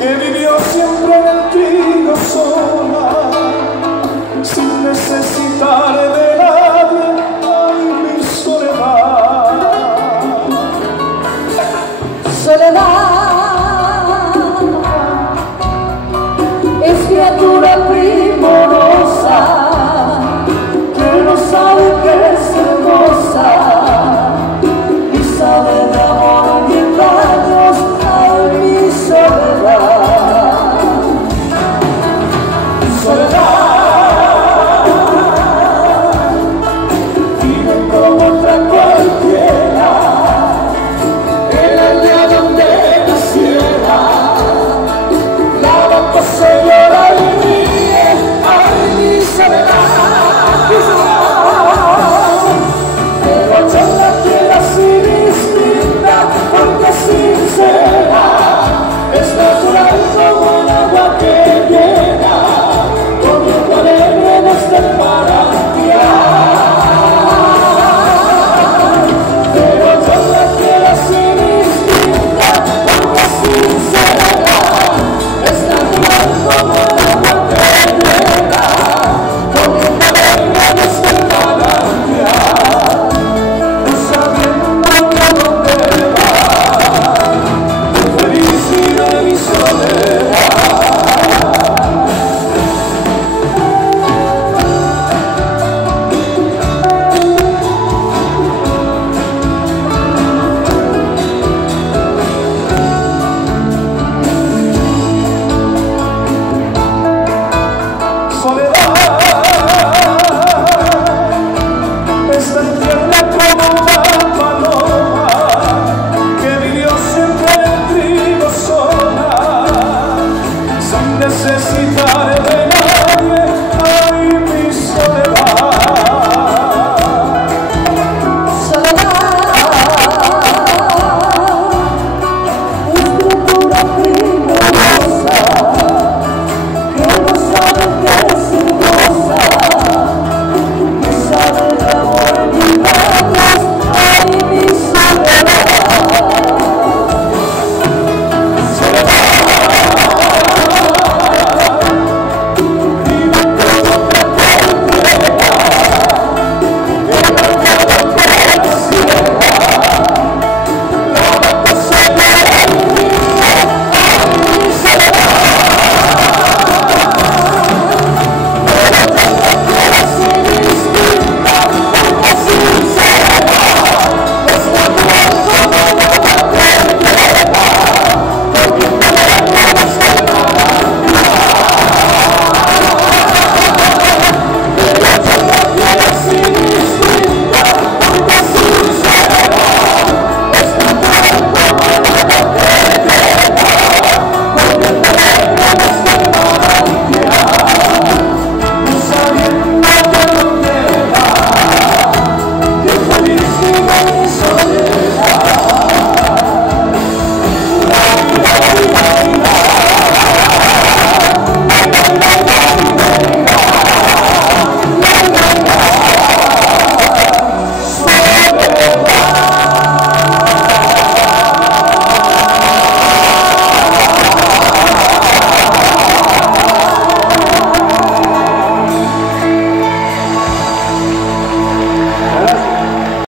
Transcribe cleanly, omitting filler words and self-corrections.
que vivió siempre en el trigo sola, sin necesitar de nadie. Ay, mi soledad. Soledad es criatura primorosa que no sabe que es hermosa y sabe de amor mil años. Ay, mi soledad. Soledad vive como otra cualquiera en la aldea donde naciera. La vaca se llora y ríe. Ay, mi soledad. Pero yo la quiero así distinta, porque sincera, es natural como el agua que llega, corriendo alegre desde el manantial. Pero yo la quiero así distinta, porque sincera, es natural como el agua que llega, corriendo alegre desde el manantial, no sabiendo a dónde va, mi felicidad y mi soledad.